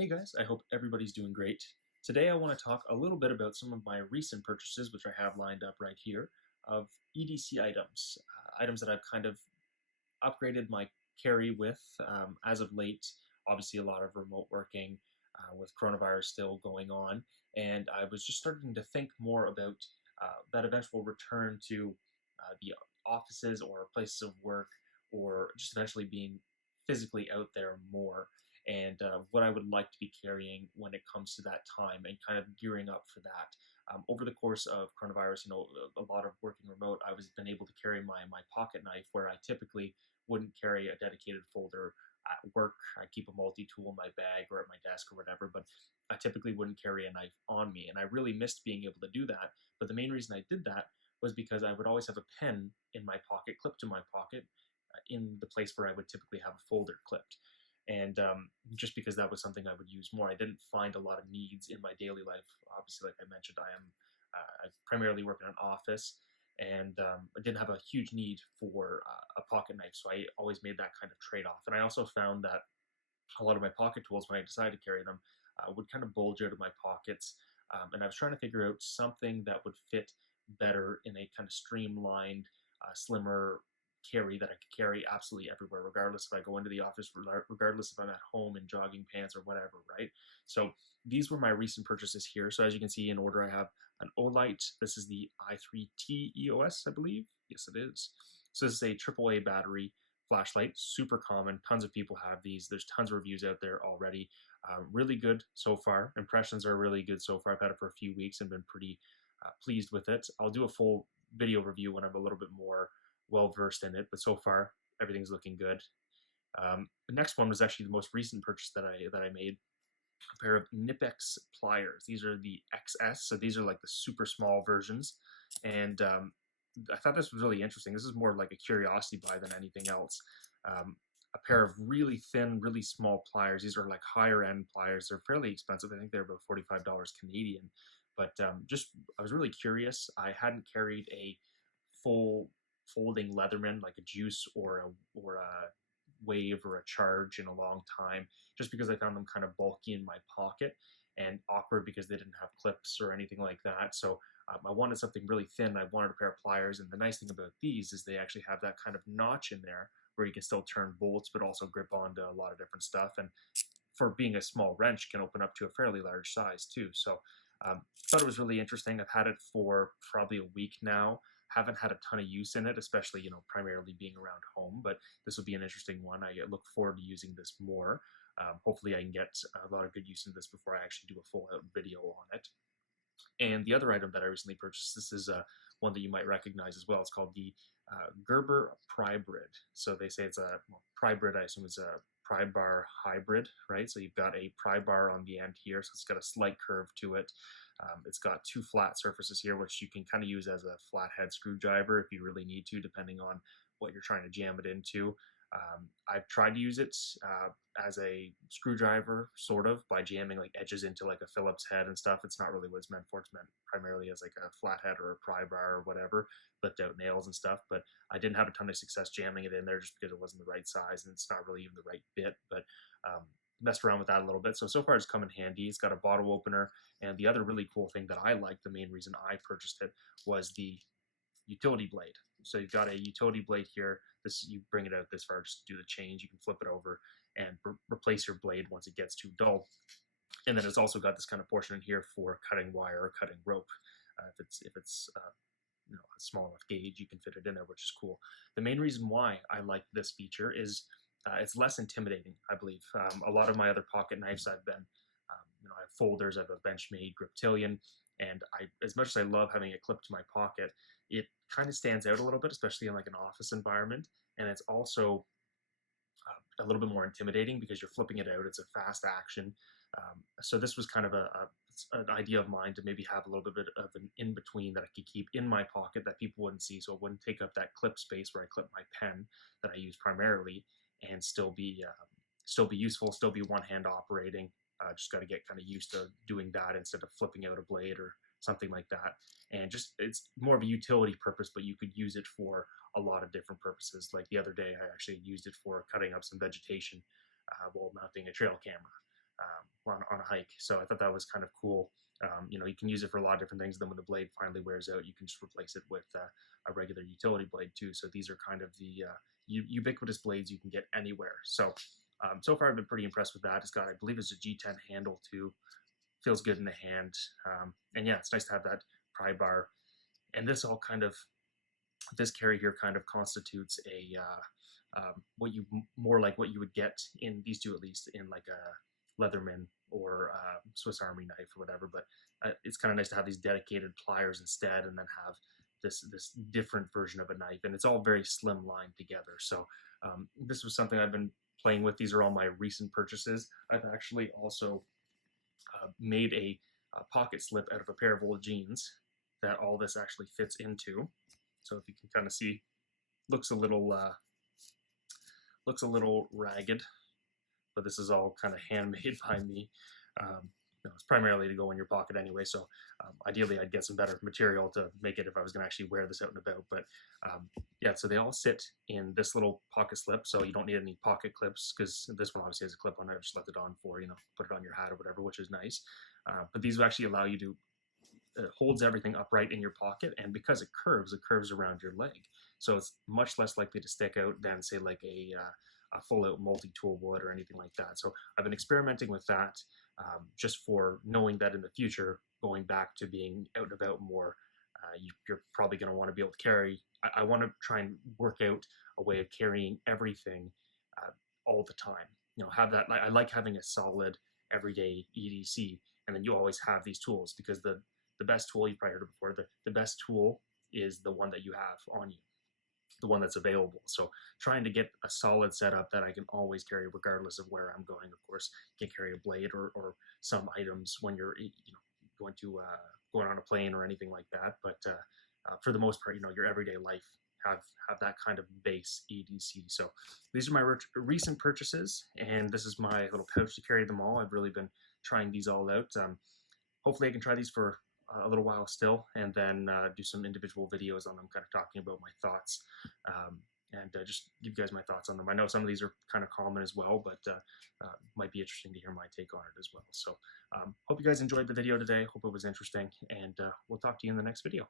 Hey guys, I hope everybody's doing great. Today I want to talk a little bit about some of my recent purchases, which I have lined up right here, of EDC items, items that I've kind of upgraded my carry with as of late. Obviously, a lot of remote working with coronavirus still going on, and I was just starting to think more about that eventual return to the offices or places of work, or just eventually being physically out there more. And what I would like to be carrying when it comes to that time, and kind of gearing up for that. Over the course of coronavirus, a lot of working remote, I was been able to carry my pocket knife, where I typically wouldn't carry a dedicated folder at work. I keep a multi-tool in my bag or at my desk or whatever, but I typically wouldn't carry a knife on me. And I really missed being able to do that. But the main reason I did that was because I would always have a pen in my pocket, clipped to my pocket, in the place where I would typically have a folder clipped. And just because that was something I would use more, I didn't find a lot of needs in my daily life. Obviously, like I mentioned, I primarily work in an office, and I didn't have a huge need for a pocket knife, so I always made that kind of trade-off. And I also found that a lot of my pocket tools, when I decided to carry them, would kind of bulge out of my pockets, and I was trying to figure out something that would fit better in a kind of streamlined, slimmer carry that I could carry absolutely everywhere, regardless if I go into the office, regardless if I'm at home in jogging pants or whatever, right? So these were my recent purchases here. So as you can see in order, I have an Olight. This is the I3T EOS, I believe. Yes, it is. So this is a AAA battery flashlight, super common. Tons of people have these. There's tons of reviews out there already. Really good so far. Impressions are really good so far. I've had it for a few weeks and been pretty pleased with it. I'll do a full video review when I'm a little bit more well versed in it, but so far everything's looking good. The next one was actually the most recent purchase that I made. A pair of Knipex pliers. These are the XS, so these are like the super small versions, and I thought this was really interesting. This is more like a curiosity buy than anything else. A pair of really thin, really small pliers. These are like higher end pliers. They're fairly expensive. I think they're about $45 Canadian. But I was really curious. I hadn't carried a full folding Leatherman, like a Juice or a Wave or a Charge, in a long time, just because I found them kind of bulky in my pocket and awkward because they didn't have clips or anything like that. So I wanted something really thin. I wanted a pair of pliers, and the nice thing about these is they actually have that kind of notch in there where you can still turn bolts but also grip onto a lot of different stuff, and for being a small wrench can open up to a fairly large size too. So thought it was really interesting. I've had it for probably a week now. Haven't had a ton of use in it, especially, primarily being around home, but this will be an interesting one. I look forward to using this more. Hopefully I can get a lot of good use in this before I actually do a full out video on it. And the other item that I recently purchased, this is one that you might recognize as well. It's called the Gerber Prybrid. So they say it's Prybrid, I assume it's a pry bar hybrid, right? So you've got a pry bar on the end here, so it's got a slight curve to it. It's got two flat surfaces here, which you can kind of use as a flathead screwdriver if you really need to, depending on what you're trying to jam it into. I've tried to use it as a screwdriver, sort of, by jamming like edges into like a Phillips head and stuff. It's not really what it's meant for. It's meant primarily as like a flathead or a pry bar or whatever, lift out nails and stuff. But I didn't have a ton of success jamming it in there just because it wasn't the right size, and it's not really even the right bit. But messed around with that a little bit. So far it's come in handy. It's got a bottle opener, and the other really cool thing that I liked, the main reason I purchased it, was the utility blade. So you've got a utility blade here. This, you bring it out this far, just do the change. You can flip it over and replace your blade once it gets too dull. And then it's also got this kind of portion in here for cutting wire or cutting rope. If it's a small enough gauge, you can fit it in there, which is cool. The main reason why I like this feature is it's less intimidating, I believe. A lot of my other pocket knives, I have folders. I have a Benchmade Griptilian, and as much as I love having it clipped to my pocket, it kind of stands out a little bit, especially in like an office environment. And it's also a little bit more intimidating because you're flipping it out. It's a fast action. So this was kind of an idea of mine to maybe have a little bit of an in-between that I could keep in my pocket that people wouldn't see, so it wouldn't take up that clip space where I clip my pen that I use primarily, and still be useful, still be one-hand operating. Just got to get kind of used to doing that instead of flipping out a blade or something like that. And just, it's more of a utility purpose, but you could use it for a lot of different purposes. Like the other day, I actually used it for cutting up some vegetation while mounting a trail camera. on a hike. So I thought that was kind of cool. You know, you can use it for a lot of different things. Then when the blade finally wears out, you can just replace it with a regular utility blade too. So these are kind of the ubiquitous blades you can get anywhere. So so far I've been pretty impressed with that. It's got, I believe it's a G10 handle too. Feels good in the hand. And yeah, it's nice to have that pry bar. And this all kind of, this carry here kind of constitutes a what you more like what you would get in these two, at least in like a Leatherman or Swiss Army knife or whatever. But it's kind of nice to have these dedicated pliers instead, and then have this different version of a knife, and it's all very slim lined together. So this was something I've been playing with. These are all my recent purchases. I've actually also made a pocket slip out of a pair of old jeans that all this actually fits into. So if you can kind of see, looks a little ragged, but this is all kind of handmade by me. You know, it's primarily to go in your pocket anyway, so ideally I'd get some better material to make it if I was going to actually wear this out and about. But yeah, so they all sit in this little pocket slip, so you don't need any pocket clips, because this one obviously has a clip on it. I just left it on for, you know, put it on your hat or whatever, which is nice. But these will actually allow you to, it holds everything upright in your pocket, and because it curves around your leg, so it's much less likely to stick out than, say, like a full-out multi-tool would or anything like that. So I've been experimenting with that, just for knowing that in the future, going back to being out and about more, you're probably going to want to be able to carry. I want to try and work out a way of carrying everything all the time. You know, have that. I like having a solid everyday EDC, and then you always have these tools, because the best tool, you've probably heard it before, the best tool is the one that you have on you, the one that's available. So trying to get a solid setup that I can always carry regardless of where I'm going. Of course, you can carry a blade or some items when you're, you know, going on a plane or anything like that. But for the most part, you know, your everyday life have that kind of base EDC. So these are my recent purchases, and this is my little pouch to carry them all. I've really been trying these all out. Hopefully I can try these for a little while still, and then do some individual videos on them, kind of talking about my thoughts, and just give you guys my thoughts on them. I know some of these are kind of common as well, but might be interesting to hear my take on it as well. So hope you guys enjoyed the video today. Hope it was interesting, and we'll talk to you in the next video.